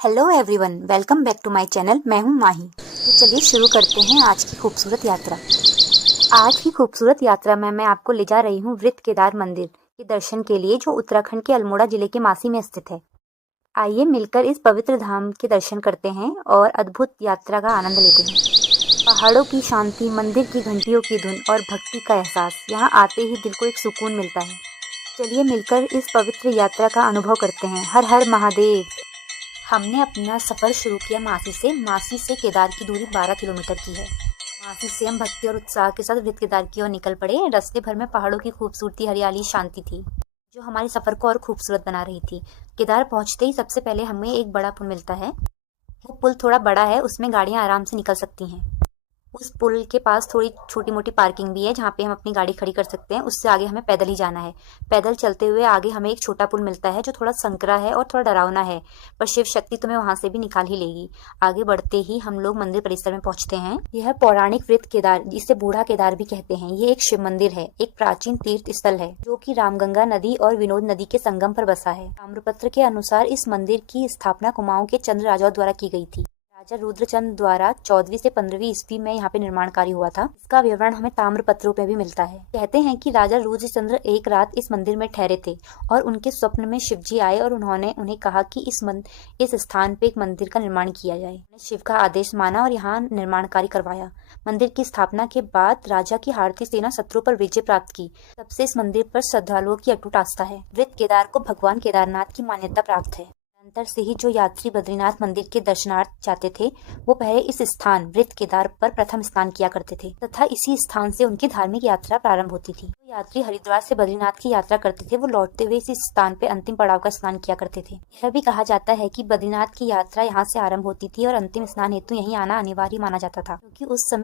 Hello everyone, welcome back to my channel. मैं हूं माही। तो चलिए शुरू करते हैं आज की खूबसूरत यात्रा। आज की खूबसूरत यात्रा में मैं आपको ले जा रही हूं वृत्त केदार मंदिर के दर्शन के लिए, जो उत्तराखंड के अल्मोड़ा जिले के मासी में स्थित है। आइए मिलकर इस पवित्र धाम के दर्शन करते हैं और अद्भुत यात्रा का आनंद लेते हैं। पहाड़ों की शांति, मंदिर की घंटियों की धुन और भक्ति का एहसास, यहाँ आते ही दिल को एक सुकून मिलता है। चलिए मिलकर इस पवित्र यात्रा का अनुभव करते हैं। हर हर महादेव। हमने अपना सफर शुरू किया मासी से केदार की दूरी 12 किलोमीटर की है। मासी से हम भक्ति और उत्साह के साथ वृत्त केदार की ओर निकल पड़े। रास्ते भर में पहाड़ों की खूबसूरती, हरियाली, शांति थी, जो हमारे सफर को और खूबसूरत बना रही थी। केदार पहुंचते ही सबसे पहले हमें एक बड़ा पुल मिलता है। वो पुल थोड़ा बड़ा है, उसमें गाड़ियां आराम से निकल सकती हैं। उस पुल के पास थोड़ी छोटी मोटी पार्किंग भी है, जहाँ पे हम अपनी गाड़ी खड़ी कर सकते हैं। उससे आगे हमें पैदल ही जाना है। पैदल चलते हुए आगे हमें एक छोटा पुल मिलता है, जो थोड़ा संकरा है और थोड़ा डरावना है, पर शिव शक्ति तुम्हें वहां से भी निकाल ही लेगी। आगे बढ़ते ही हम लोग मंदिर परिसर में पहुंचते हैं। यह पौराणिक वृत्त केदार, जिसे बूढ़ा केदार भी कहते हैं, ये एक शिव मंदिर है, एक प्राचीन तीर्थ स्थल है, जो कि रामगंगा नदी और विनोद नदी के संगम पर बसा है। ताम्रपत्र के अनुसार इस मंदिर की स्थापना कुमाऊं के चंद्र राजाओं द्वारा की गई थी। राजा रुद्रचंद द्वारा 14वीं से 15वीं ईस्वी में यहाँ पे निर्माण कार्य हुआ था। इसका विवरण हमें ताम्रपत्रों में भी मिलता है। कहते हैं कि राजा रुद्रचंद्र एक रात इस मंदिर में ठहरे थे और उनके स्वप्न में शिव जी आए और उन्होंने उन्हें कहा कि इस स्थान पे एक मंदिर का निर्माण किया जाए। उन्होंने शिव का आदेश माना और यहाँ निर्माण कार्य करवाया। मंदिर की स्थापना के बाद राजा की हारती सेना शत्रु पर विजय प्राप्त की। तब से इस मंदिर पर श्रद्धालुओं की अटूट आस्था है। वृत्त केदार को भगवान केदारनाथ की मान्यता प्राप्त है। अंतर से ही जो यात्री बद्रीनाथ मंदिर के दर्शनार्थ जाते थे, वो पहले इस स्थान वृत्त केदार पर प्रथम स्नान किया करते थे तथा इसी स्थान से उनकी धार्मिक यात्रा प्रारंभ होती थी। जो यात्री हरिद्वार से बद्रीनाथ की यात्रा करते थे, वो लौटते हुए इसी स्थान पे अंतिम पड़ाव का स्नान किया करते थे। यह भी कहा जाता है कि बद्रीनाथ की यात्रा यहाँ से आरंभ होती थी और अंतिम स्नान हेतु यहीं आना अनिवार्य माना जाता था, क्योंकि उस समय